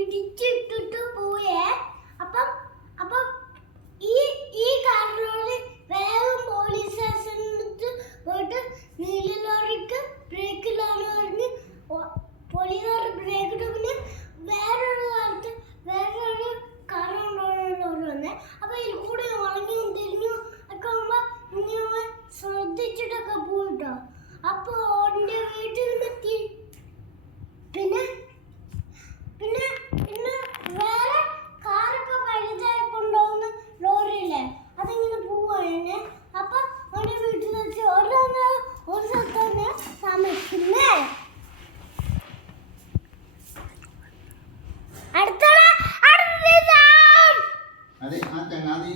ഇടിച്ചിട്ടിട്ട് പോയേ. അപ്പം ഈ കാറിനോട് വേഗം പോലീസ് സ്റ്റേഷനിൽ പോയിട്ട് നീല ലോറിക്ക് ബ്രേക്കിലാണ് പറഞ്ഞ് പോലീസുകാർ ബ്രേക്ക് ഇട്ടു. പിന്നെ വേറൊരു കാലത്ത് വേറൊരു കാറുകൊണ്ടാണ് ലോറി വന്നത്. അപ്പൊ ഇതിൽ കൂടെ വളഞ്ഞും തിരിഞ്ഞും ഒക്കെ ആകുമ്പോ ഇങ്ങനെ ശ്രദ്ധിച്ചിട്ടൊക്കെ പോയിട്ടോ. അപ്പൊ ഓന്റെ വീട്ടിൽ നിന്നെത്തി. പിന്നെ പിന്നെ പിന്നെ വേറെ കാറൊക്കെ പരിചയം കൊണ്ടുപോകുന്ന ലോറിയില്ലേ, അതിങ്ങനെ പോവാണ്. അപ്പൊ അവന്റെ വീട്ടിൽ വെച്ച് ഒരു സ്ഥലത്ത് തന്നെ താമസിക്കുന്നേ. അതെ, ആ ചങ്ങാതി